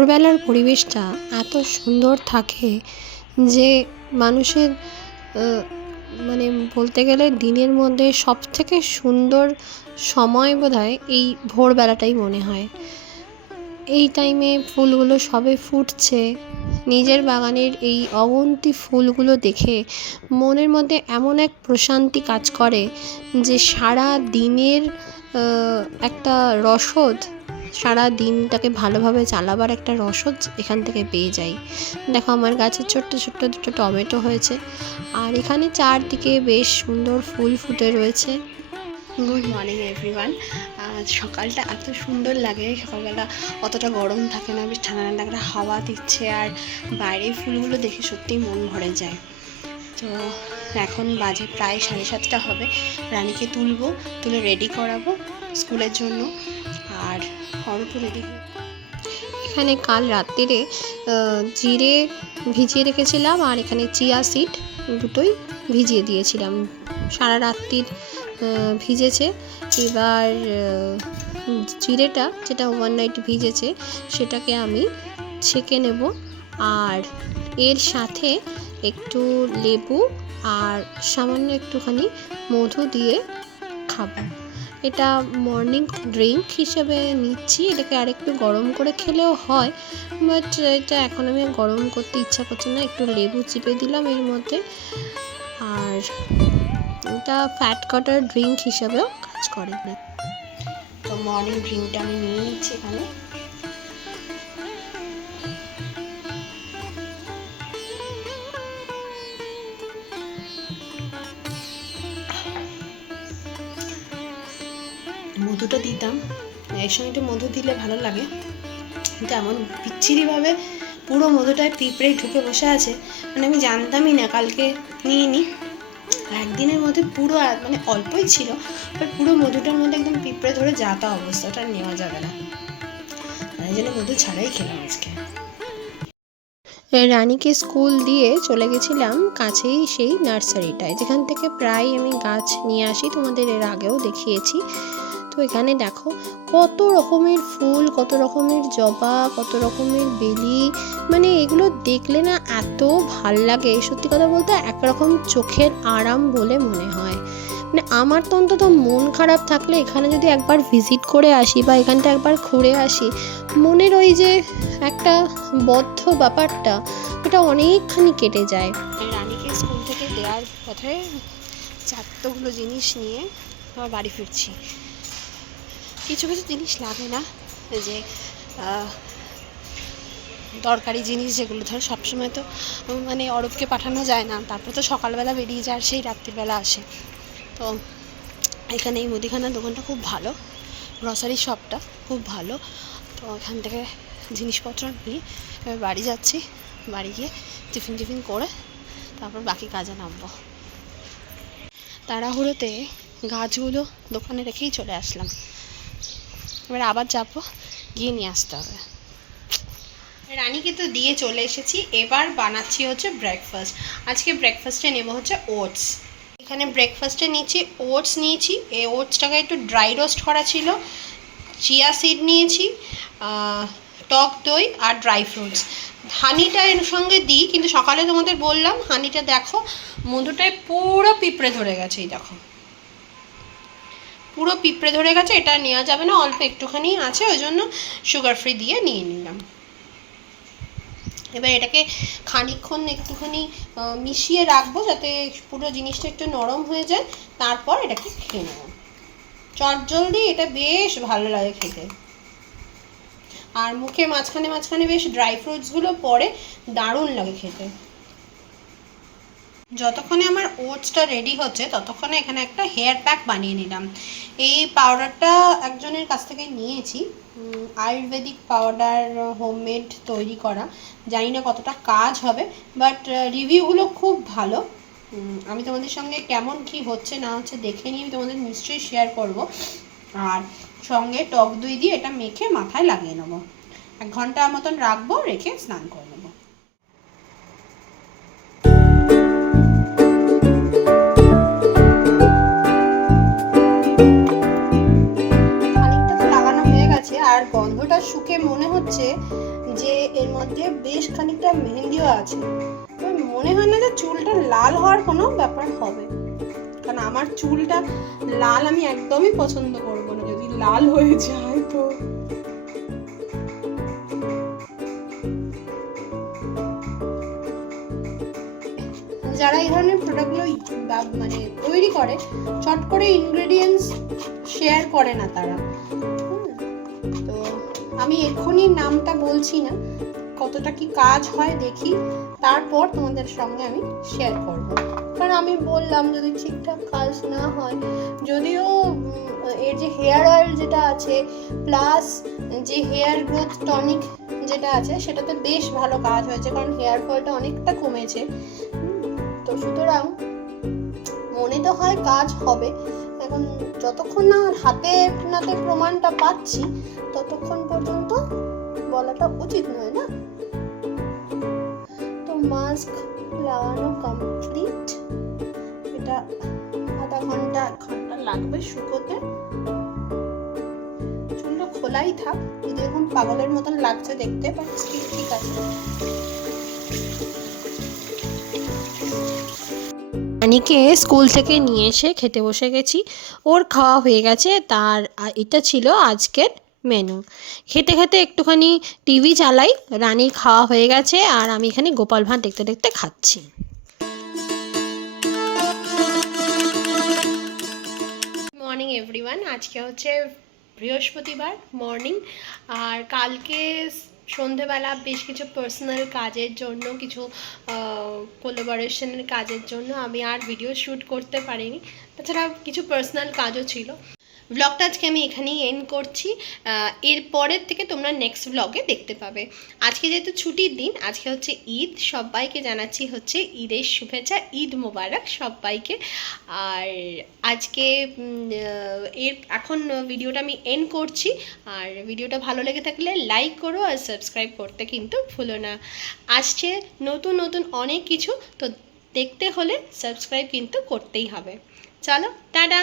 ভোরবেলার পরিবেশটা এত সুন্দর থাকে যে মানুষের মানে বলতে গেলে দিনের মধ্যে সবথেকে সুন্দর সময় বোধহয় এই ভোরবেলাটাই মনে হয়। এই টাইমে ফুলগুলো সবে ফুটছে। নিজের বাগানের এই অগুন্তি ফুলগুলো দেখে মনের মধ্যে এমন এক প্রশান্তি কাজ করে যে সারা দিনের একটা রসদ সারা দিনটাকে ভালোভাবে চালাবার একটা রসদ এখান থেকে পেয়ে যাই। দেখো আমার গাছে ছোট্ট ছোট্ট দুটো টমেটো হয়েছে। আর এখানে চারদিকে বেশ সুন্দর ফুল ফুটে রয়েছে। গুড মর্নিং এভরিওয়ান সকালটা এত সুন্দর লাগে। সকালবেলা অতটা গরম থাকে না, বেশ ঠান্ডা ঠান্ডা একটা হাওয়া দিচ্ছে আর বাইরের ফুলগুলো দেখে সত্যিই মন ভরে যায়। তো এখন বাজে প্রায় সাড়ে সাতটা হবে। রানীকে তুলবো, তুলে রেডি করাবো স্কুলের জন্য। আর অরূপও রেডি এখানে কাল রাত্রিরে জিরে ভিজিয়ে রেখেছিলাম আর এখানে চিয়া সিড দুটোই ভিজিয়ে দিয়েছিলাম। সারা রাত্রির ভিজেছে। এবার জিরেটা যেটা ওভারনাইট ভিজেছে, সেটাকে আমি ছেঁকে নেব আর এর সাথে একটু লেবু আর সামান্য একটুখানি মধু দিয়ে খাব। এটা মর্নিং ড্রিঙ্ক হিসেবে নিচ্ছি। এটাকে আরেকটু গরম করে খেলেও হয় বাট এটা এখন আমি গরম করতে ইচ্ছা করছে না। একটু লেবু চিপে দিলাম এর মধ্যে। আর এটা ফ্যাট কাটার ড্রিঙ্ক হিসেবেও কাজ করে। তো মর্নিং ড্রিঙ্কটা আমি নিয়ে নিচ্ছি এখানে। মধুটা দিতাম। এর সঙ্গে একটু মধু দিলে ভালো লাগে। কিন্তু এমন বিচ্ছিরিভাবে পুরো মধুটায় পিঁপড়ে ঢুকে বসে আছে। মানে আমি জানতামই না, কালকে নিয়ে নিই একদিনের মধ্যে পুরো মানে অল্পই ছিল বাট পুরো মধুটার মধ্যে একদম পিঁপড়ে ধরে যাতা অবস্থা, ওটা নেওয়া যাবে না। তাই জন্য মধু ছাড়াই খেলাম আজকে। রানীকে স্কুল দিয়ে চলে গেছিলাম কাছেই সেই নার্সারিটায়, যেখান থেকে প্রায় আমি গাছ নিয়ে আসি, তোমাদের এর আগেও দেখিয়েছি। তো এখানে দেখো কত রকমের ফুল, কত রকমের জবা, কত রকমের বেলি। মানে এগুলো দেখলে না এত ভালো লাগে, সত্যি কথা বলতে একরকম চোখের আরাম বলে মনে হয়। মানে আমার তো অন্তত মন খারাপ থাকলে এখানে যদি একবার ভিজিট করে আসি বা এখানটা একবার ঘুরে আসি, মনের ওই যে একটা বদ্ধ ব্যাপারটা এটা অনেকখানি কেটে যায়। রানীকে স্কুল থেকে দেওয়ার পথে চারটোগুলো জিনিস নিয়ে আবার বাড়ি ফিরছি। কিছু কিছু জিনিস লাগে না যে দরকারি জিনিস যেগুলো ধর সবসময় তো মানে অরূপকে পাঠানো যায় না, তারপর তো সকালবেলা বেরিয়ে যায় আর সেই রাত্রিবেলা আসে। তো এখানে এই মুদিখানার দোকানটা খুব ভালো গ্রসারি শপটা খুব ভালো, তো এখান থেকে জিনিসপত্র নিয়ে এবার বাড়ি যাচ্ছি, বাড়ি গিয়ে টিফিন টিফিন করে তারপর বাকি কাজে নামবো। তাড়াহুড়োতে গাছগুলো দোকানে রেখেই চলে আসলাম। এবার আবার যাব, গিয়ে নিয়ে আসতে হবে। রানীকে তো দিয়ে চলে এসেছি, এবার বানাচ্ছি হচ্ছে ব্রেকফাস্ট আজকে ব্রেকফাস্টে নেব হচ্ছে ওটস এখানে ব্রেকফাস্টে নিয়েছি ওটস নিয়েছি, এই ওটসটাকে একটু ড্রাই রোস্ট করা ছিল। চিয়া সিড নিয়েছি টক দই আর ড্রাই ফ্রুটস হানিটা এর সঙ্গে দিই, কিন্তু সকালে তোমাদের বললাম হানিটা দেখো, মধুটায় পুরো পিঁপড়ে ধরে গেছে, এই দেখো। পুরো পিঁপড়ে ধরে গেছে, এটা নেওয়া যাবে না, অল্প একটুখানি আছে, ওই জন্য সুগার ফ্রি দিয়ে নিয়ে নিলাম। এবার এটাকে খানিকক্ষণ একটুখানি মিশিয়ে রাখব যাতে পুরো জিনিসটা একটু নরম হয়ে যায়, তারপর এটাকে খেয়ে নেব। চটজলদি এটা বেশ ভালো লাগে খেতে। আর মুখে মাঝখানে মাঝখানে বেশ ড্রাই ফ্রুটসগুলো পরে দারুণ লাগে খেতে। যতক্ষণে আমার ওটসটা রেডি হচ্ছে, ততক্ষণে এখানে একটা হেয়ার প্যাক বানিয়ে নিলাম। এই পাউডারটা একজনের কাছ থেকে নিয়েছি। আয়ুর্বেদিক পাউডার হোমমেড তৈরি করা। জানি না কতটা কাজ হবে বাট রিভিউগুলো খুব ভালো। আমি তোমাদের সঙ্গে কেমন কি হচ্ছে না হচ্ছে দেখে নিয়ে আমি তোমাদের নিশ্চয়ই শেয়ার করব। আর সঙ্গে টক দই দিয়ে এটা মেখে মাথায় লাগিয়ে নেব। এক ঘণ্টা মতন রাখব, রেখে স্নান করে নেব। খানিকটা তো লাগানো হয়ে গেছে আর গন্ধটা শুকে মনে হচ্ছে যে ভিডিও আছে মনে হয় না যে চুলটা লাল হওয়ার কোনো ব্যাপার হবে। কারণ আমার চুলটা লাল আমি একদমই পছন্দ করব না, যদি লাল হয়ে যায় তো। যারা এই ধরনের প্রোডাক্টগুলো মানে তৈরি করে, চট করে ইনগ্রেডিয়েন্টস শেয়ার করে না তারা। আমি এক্ষুনি নামটা বলছি না, কতটা কি কাজ হয় দেখি, তারপর তোমাদের সঙ্গে আমি শেয়ার করব। কারণ আমি বললাম যদি ঠিকঠাক কাজ না হয়, যদিও এর যে হেয়ার অয়েল যেটা আছে প্লাস যে হেয়ার গ্রোথ টনিক যেটা আছে, সেটাতে বেশ ভালো কাজ হয়েছে, কারণ হেয়ার ফলটা অনেকটা কমেছে। তো সুতরাং, মনে তো হয় কাজ হবে এখন যতক্ষণ না হাতে নাতে প্রমাণটা পাচ্ছি, ততক্ষণ পর্যন্ত বলাটা উচিত নয় না? তো মাস্ক লাগানো কমপ্লিট এটা আধা ঘণ্টা, এক ঘণ্টা লাগবে শুকোতে। চুলটা খোলাই থাক, যদি এখন পাগলের মতন লাগছে দেখতে স্টিল ঠিক আছে। রানীকে স্কুল থেকে নিয়ে এসে খেতে বসে গেছি। ওর খাওয়া হয়ে গেছে, তার এটা ছিল আজকের মেনু খেতে খেতে একটুখানি টিভি চালাই, রানীর খাওয়া হয়ে গেছে আর আমি এখানে গোপাল ভাঁড় দেখতে দেখতে খাচ্ছি। মর্নিং এভরিওয়ান আজকে হচ্ছে বৃহস্পতিবার মর্নিং আর কালকে সন্ধেবেলা বেশ কিছু পার্সোনাল কাজের জন্য, কিছু কোলাবোরেশনের কাজের জন্য আমি আর ভিডিও শ্যুট করতে পারিনি। তাছাড়া কিছু পার্সোনাল কাজও ছিল। ব্লগটা আজকে আমি এখানেই এন্ড করছি। এর পরের থেকে তোমরা নেক্সট ব্লগে দেখতে পাবে। আজকে যেহেতু ছুটির দিন, আজকে হচ্ছে ঈদ। সবাইকে জানাচ্ছি হচ্ছে ঈদের শুভেচ্ছা, ঈদ মোবারক সবাইকে। আর আজকে এর এখন ভিডিওটা আমি এন্ড করছি। আর ভিডিওটা ভালো লেগে থাকলে লাইক করো আর সাবস্ক্রাইব করতে কিন্তু ভুলো না। আসছে নতুন নতুন অনেক কিছু। তো দেখতে হলে সাবস্ক্রাইব কিন্তু করতেই হবে। চলো, টাটা!